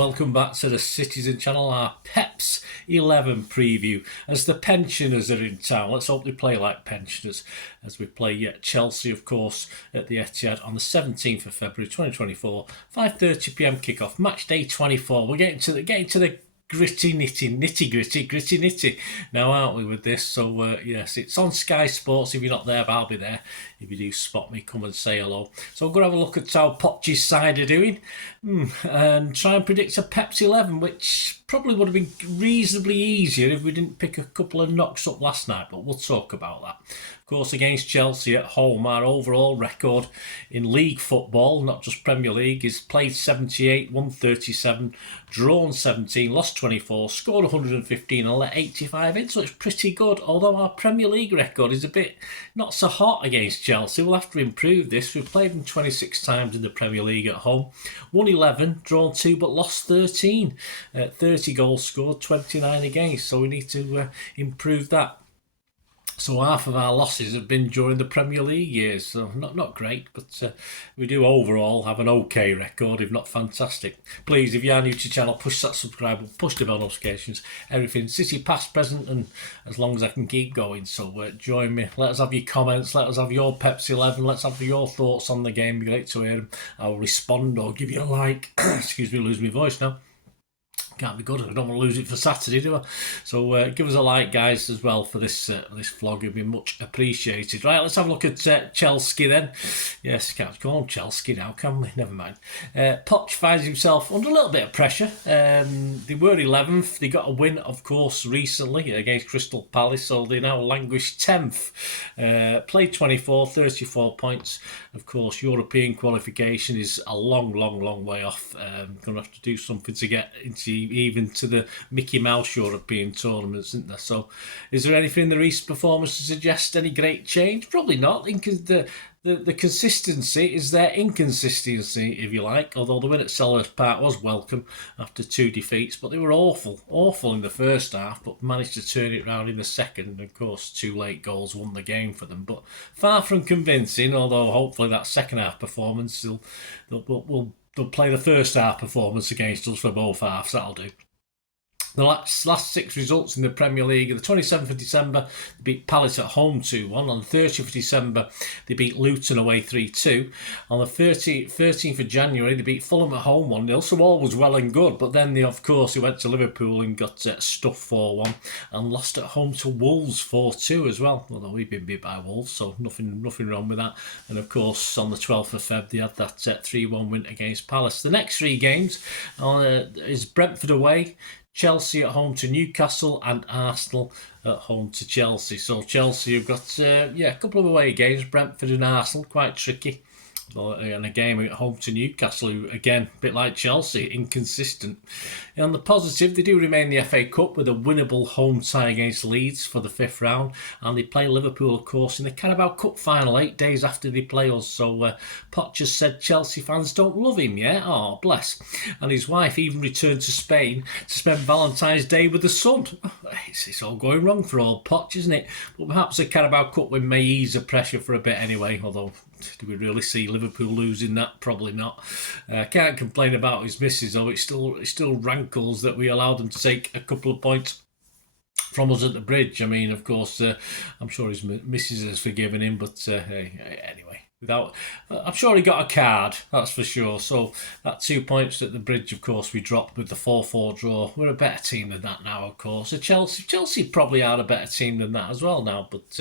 welcome back to the Citizen channel, our Peps 11 preview as the pensioners are in town. Let's hope they play like pensioners as we play Chelsea, of course, at the Etihad on the 17th of February 2024, 5:30 p.m. kickoff, match day 24. We're getting to the nitty-gritty now, aren't we, with this? So yes, it's on Sky Sports. If you're not there, I'll be there. If you do spot me, come and say hello. So I'm going to have a look at how Poch's side are doing and try and predict a Peps 11, which probably would have been reasonably easier if we didn't pick a couple of knocks up last night, but we'll talk about that. Of course, against Chelsea at home, our overall record in league football, not just Premier League, is played 78, won 37, drawn 17, lost 24, scored 115 and let 85 in, so it's pretty good. Although our Premier League record is a bit not so hot against Chelsea, we'll have to improve this. We've played them 26 times in the Premier League at home, won 11, drawn 2 but lost 13. 30 goals scored, 29 against, so we need to improve that. So half of our losses have been during the Premier League years, so not great, but we do overall have an okay record, if not fantastic. Please, if you are new to the channel, push that subscribe button, push the bell notifications, everything, City past, present, and as long as I can keep going. So join me, let us have your comments, let us have your Peps 11, let's have your thoughts on the game. It'd be great to hear them. I'll respond or give you a like. Excuse me, lose my voice now. Can't be good. I don't want to lose it for Saturday, do I? So give us a like, guys, as well for this vlog. It'd be much appreciated. Right, let's have a look at Chelsea then. Yes, can't call him Chelsea now, can we? Never mind. Poch finds himself under a little bit of pressure. They were 11th. They got a win, of course, recently against Crystal Palace, so they now languish 10th. Played 24, 34 points. Of course, European qualification is a long way off. Going to have to do something to get into even to the Mickey Mouse European tournaments, isn't there? So is there anything in the recent performance to suggest any great change? Probably not. I think the consistency is their inconsistency, if you like, although the win at Selhurst Park was welcome after 2 defeats, but they were awful in the first half, but managed to turn it round in the second, and of course 2 late goals won the game for them, but far from convincing, although hopefully that second half performance they'll play the first half performance against us for both halves. That'll do. The last 6 results in the Premier League: the 27th of December, they beat Palace at home 2-1. On the 30th of December, they beat Luton away 3-2. On the 13th of January, they beat Fulham at home 1-0. So all was well and good. But then, of course, they went to Liverpool and got stuffed 4-1 and lost at home to Wolves 4-2 as well. Although we've been beat by Wolves, so nothing wrong with that. And of course, on the 12th of Feb, they had that 3-1 win against Palace. The next 3 games is Brentford away, Chelsea at home to Newcastle, and Arsenal at home to Chelsea. So Chelsea have got a couple of away games, Brentford and Arsenal, quite tricky. And a game at home to Newcastle, who, again, a bit like Chelsea, inconsistent. And on the positive, they do remain the FA Cup with a winnable home tie against Leeds for the 5th round. And they play Liverpool, of course, in the Carabao Cup final 8 days after they play us. So Poch has said Chelsea fans don't love him yet. Oh, bless. And his wife even returned to Spain to spend Valentine's Day with the son. It's all going wrong for old Poch, isn't it? But perhaps the Carabao Cup win may ease the pressure for a bit anyway, although do we really see Liverpool losing that? Probably not. Can't complain about his misses, though. It still rankles that we allowed them to take a couple of points from us at the bridge. I mean, of course, I'm sure his missus has forgiven him, but anyway. I'm sure he got a card, that's for sure. So that 2 points at the bridge, of course, we dropped with the 4-4 draw. We're a better team than that now, of course. Chelsea probably are a better team than that as well now, but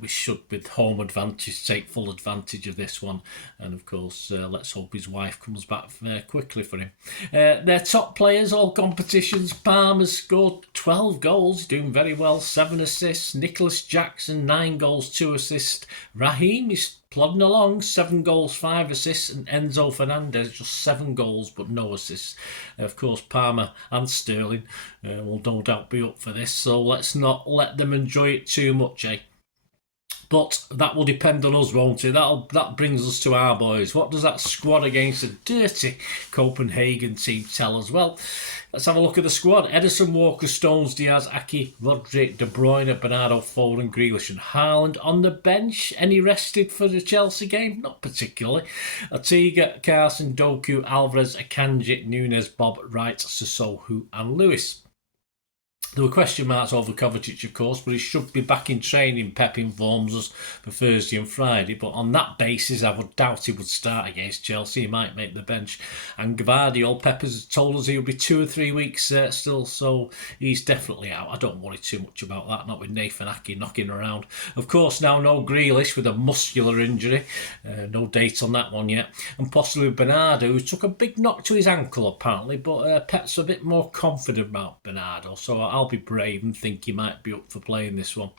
we should, with home advantage, take full advantage of this one. And of course, let's hope his wife comes back quickly for him. Their top players, all competitions. Palmer's scored 12 goals, doing very well, 7 assists. Nicholas Jackson, 9 goals, 2 assists. Raheem is plodding along, 7 goals, 5 assists, and Enzo Fernandez just 7 goals but no assists. Of course, Palmer and Sterling will no doubt be up for this, so let's not let them enjoy it too much, eh? But that will depend on us, won't it? That brings us to our boys. What does that squad against a dirty Copenhagen team tell us? Well, let's have a look at the squad. Ederson, Walker, Stones, Diaz, Aki, Rodri, De Bruyne, Bernardo, Foden, Grealish and Haaland on the bench. Any rested for the Chelsea game? Not particularly. Ortega, Carson, Doku, Alvarez, Akanji, Nunes, Bob, Wright, Sissoko and Lewis. There were question marks over Kovacic, of course, but he should be back in training. Pep informs us for Thursday and Friday. But on that basis, I would doubt he would start against Chelsea. He might make the bench. And Gvardiol, Pep has told us he'll be 2 or 3 weeks still, so he's definitely out. I don't worry too much about that, not with Nathan Ake knocking around. Of course, now no Grealish with a muscular injury. No date on that one yet. And possibly Bernardo, who took a big knock to his ankle, apparently. But Pep's a bit more confident about Bernardo, so I'll be brave and think he might be up for playing this one.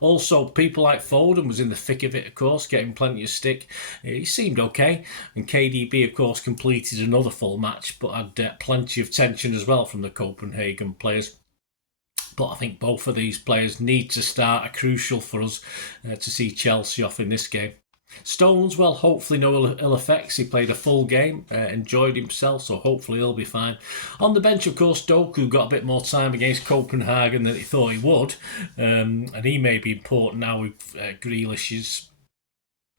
Also, people like Foden was in the thick of it, of course, getting plenty of stick. He seemed okay. And KDB, of course, completed another full match, but had plenty of tension as well from the Copenhagen players. But I think both of these players need to start, are crucial for us to see Chelsea off in this game. Stones, well, hopefully no ill effects. He played a full game, enjoyed himself, so hopefully he'll be fine. On the bench, of course, Doku got a bit more time against Copenhagen than he thought he would, and he may be important now with Grealish's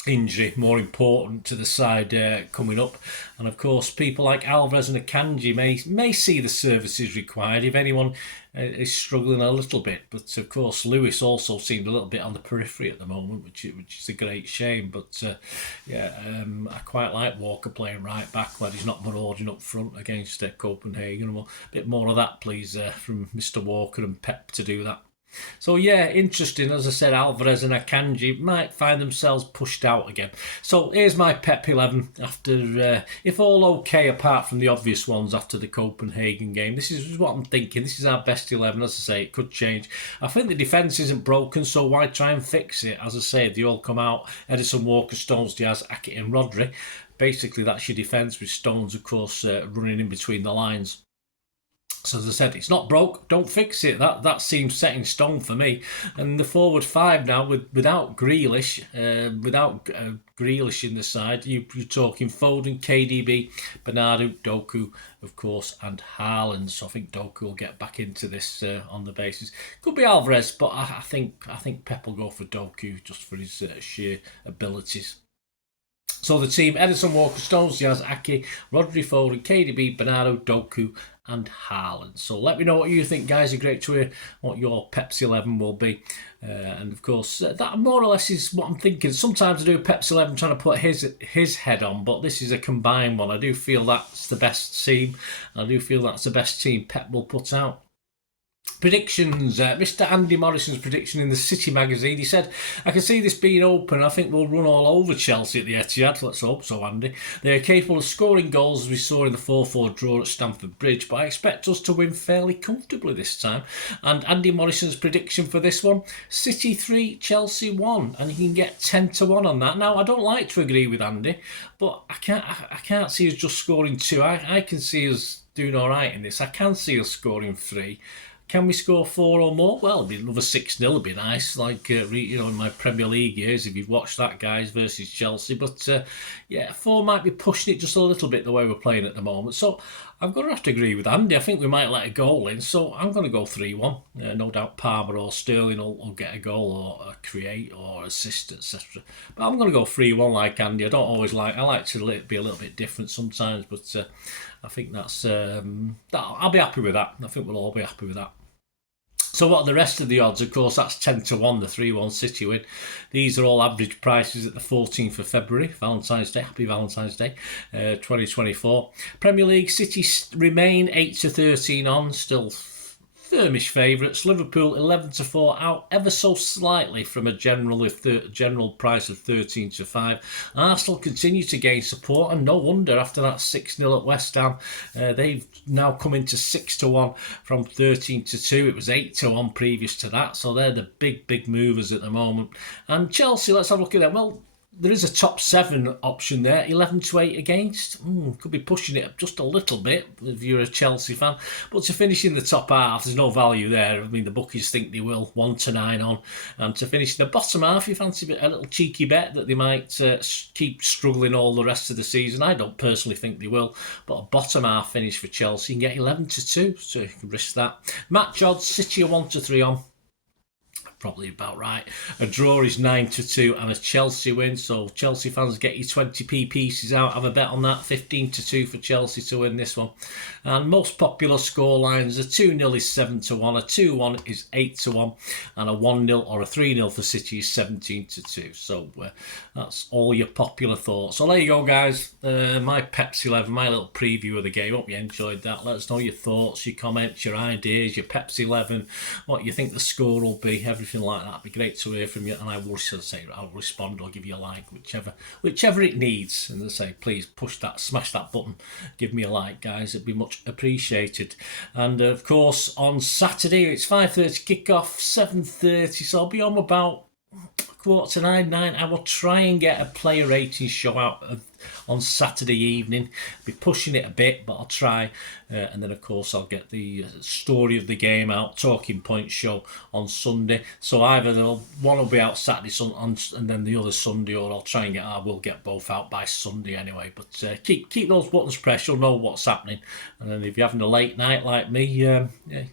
injury, more important to the side coming up. And of course, people like Alvarez and Akanji may see the services required if anyone is struggling a little bit. But of course, Lewis also seemed a little bit on the periphery at the moment, which is a great shame. But I quite like Walker playing right back when he's not marauding up front against Copenhagen. Well, a bit more of that, please, from Mr. Walker and Pep to do that. So yeah, interesting. As I said, Alvarez and Akanji might find themselves pushed out again. So here's my Pep 11 after, if all okay apart from the obvious ones after the Copenhagen game. This is what I'm thinking. This is our best 11. As I say, it could change. I think the defence isn't broken, so why try and fix it? As I say, they all come out. Ederson, Walker, Stones, Diaz, Ake and Rodri. Basically, that's your defence with Stones, of course, running in between the lines. So as I said, it's not broke, don't fix it. That seems set in stone for me. And the forward five now, without Grealish, Grealish in the side, you're talking Foden, KDB, Bernardo, Doku, of course, and Haaland. So I think Doku will get back into this on the basis. Could be Alvarez, but I think Pep will go for Doku just for his sheer abilities. So the team: Ederson, Walker, Stones, Diaz, Ake, Rodri, Foden, KDB, Bernardo, Doku and Haaland. So let me know what you think, guys. It's great to hear what your Pepsi 11 will be. And of course, that more or less is what I'm thinking. Sometimes I do Pepsi 11 trying to put his head on, but this is a combined one. I do feel that's the best team. I do feel that's the best team Pep will put out. Predictions. Mr. Andy Morrison's prediction in the City magazine. He said, I can see this being open. I think we'll run all over Chelsea at the Etihad. Let's hope so, Andy. They are capable of scoring goals as we saw in the 4-4 draw at Stamford Bridge, but I expect us to win fairly comfortably this time. And Andy Morrison's prediction for this one, City 3, Chelsea 1. And you can get 10-1 on that. Now, I don't like to agree with Andy, but I can't see us just scoring 2. I can see us doing all right in this. I can see us scoring 3. Can we score 4 or more? Well, it'd be another 6-0 would be nice, like in my Premier League years, if you've watched that, guys, versus Chelsea. But 4 might be pushing it just a little bit the way we're playing at the moment. So I'm going to have to agree with Andy. I think we might let a goal in, so I'm going to go 3-1. No doubt Palmer or Sterling will get a goal or create or assist, etc. But I'm going to go 3-1 like Andy. I like to be a little bit different sometimes, but I think that's I'll be happy with that. I think we'll all be happy with that. So what are the rest of the odds? Of course, that's 10-1, the 3-1 City win. These are all average prices at the 14th of February, Valentine's Day. Happy Valentine's Day, 2024. Premier League, City remain 8-13 on, still firmish favourites. Liverpool 11-4, out ever so slightly from a general price of 13-5. Arsenal continue to gain support, and no wonder after that 6-0 at West Ham. They've now come into 6-1 from 13-2. It was 8-1 previous to that, so they're the big movers at the moment. And Chelsea, let's have a look at them. Well, there is a top 7 option there, 11 to 8 against. Could be pushing it just a little bit if you're a Chelsea fan. But to finish in the top half, there's no value there. I mean, the bookies think they will, 1 to 9 on. And to finish in the bottom half, you fancy a little cheeky bet that they might keep struggling all the rest of the season. I don't personally think they will. But a bottom half finish for Chelsea, you can get 11 to 2, so you can risk that. Match odds, City are 1 to 3 on. Probably about right. A draw is 9 to 2 and a Chelsea win. So Chelsea fans, get your 20p pieces out. Have a bet on that. 15 to 2 for Chelsea to win this one. And most popular score lines, a 2-0 is 7 to 1, a 2-1 is 8 to 1, and a 1-0 or a 3-0 for City is 17 to 2. So that's all your popular thoughts. So there you go, guys. My Pepsi 11, my little preview of the game. Hope you enjoyed that. Let us know your thoughts, your comments, your ideas, your Pepsi 11, what you think the score will be, everything like that. It'd be great to hear from you, and I will say I'll respond or give you a like, whichever it needs. And as I say, please push that, smash that button, give me a like, guys. It'd be much appreciated. And of course, on Saturday it's 5:30 kickoff, 7:30. So I'll be on about 8:45, 9. I will try and get a player rating show out on Saturday evening. Be pushing it a bit, but I'll try. And then, of course, I'll get the story of the game out, talking point show on Sunday. So either one will be out Saturday, and then the other Sunday, or I'll try and I will get both out by Sunday anyway. But keep those buttons pressed. You'll know what's happening. And then if you're having a late night like me, you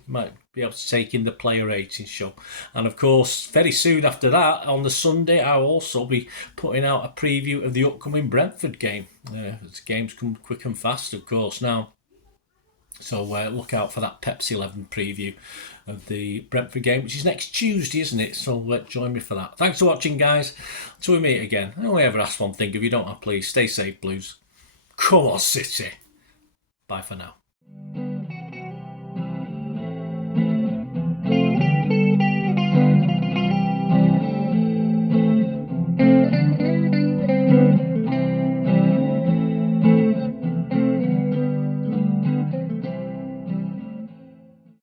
might be able to take in the player rating show. And of course, very soon after that, on the Sunday, I'll also be putting out a preview of the upcoming Brentford game. The games come quick and fast, of course, now. So look out for that Pepsi 11 preview of the Brentford game, which is next Tuesday, isn't it? So join me for that. Thanks for watching, guys. Till we meet again. I only ever ask one thing. If you don't have, please stay safe, Blues. Come on, City. Bye for now.